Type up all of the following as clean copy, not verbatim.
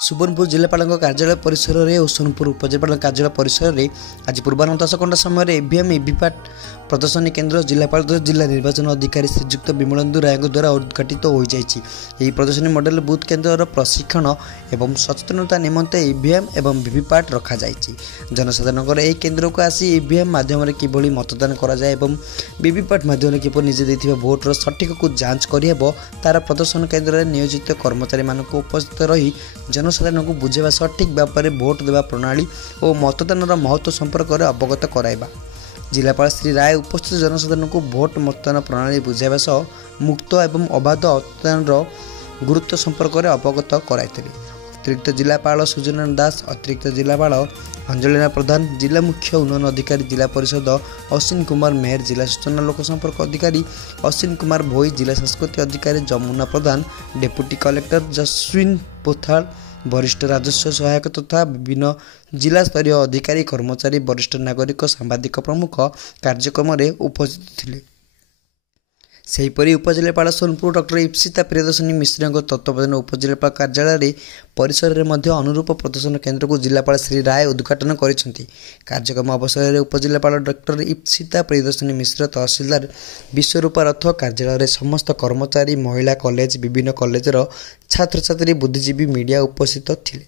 सुवर्णपुर जिलापाल कार्यालय परिसर में और सोनपुर उपजिलापाल कार्यालय परिसर में आज पूर्वाह्न 10 घंटा समय ईवीएम ईवीपैट प्रदर्शनी केन्द्र जिलापाल जिला निर्वाचन अधिकारी श्रीजुक्त विमलेन्दु राय द्वारा उद्घाटित हो जाएगी। प्रदर्शनी मॉडल बूथ केन्द्र प्रशिक्षण एवं सचेतनता निमंते ईवीएम एवं वीवीपैट रखा जाएगी। जनसाधारण यह केन्द्र को आसी ईवीएम माध्यम किभली मतदान कराए और वीवीपैट माध्यम किपर निजे देथिबा भोटर सठिक को जांच करहब तार प्रदर्शन केन्द्र में नियोजित कर्मचारी मानक उपस्थित रही जनसाधारण को बुझेवा सठिक व्यापार भोट देवा प्रणाली और मतदान महत्व संपर्क में अवगत कराइबा। जिलापाल श्री राय उपस्थित जनसाधारण को भोट मतदान प्रणाली बुझाइबा सह मुक्त एवं अबाध मतदान गुरुत्व संपर्क में अवगत कराइथिले। अतिरिक्त जिलापाल सुजन दास, अतिरिक्त जिलापाल अंजलिना प्रधान, जिला मुख्य उन्नयन अधिकारी जिला परिषद अश्विन कुमार मेहर, जिला सूचना लोक संपर्क अधिकारी अश्विन कुमार भोई, जिला सांस्कृतिक अधिकारी जमुना प्रधान, डेप्यूटी कलेक्टर जस्विन पोथाल, वरिष्ठ राजस्व सहायक तथा विभिन्न जिला स्तरीय अधिकारी कर्मचारी वरिष्ठ नागरिक सांबादिक प्रमुख कार्यक्रम में उपस्थित थे। सेहीपरि उपजिलापाल सोनपुर डॉक्टर इप्सिता प्रियदर्शनी मिश्र तत्वावधान उपजिलापाल कार्यालय परिसर में अनुरूप प्रदर्शन केन्द्र को जिलापाल श्री राय उद्घाटन करिसेंती। कार्यक्रम अवसर में उपजिलापाल डॉक्टर इप्सिता प्रियदर्शनी मिश्र, तहसीलदार विश्वरूपा रथ, कार्यालय समस्त कर्मचारी, महिला कॉलेज, विभिन्न कॉलेजर छात्र छात्री, बुद्धिजीवी, मीडिया उपस्थित थिले।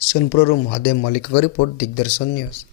सोनपुर महादेव मल्लिक रिपोर्ट, दिग्दर्शन न्यूज।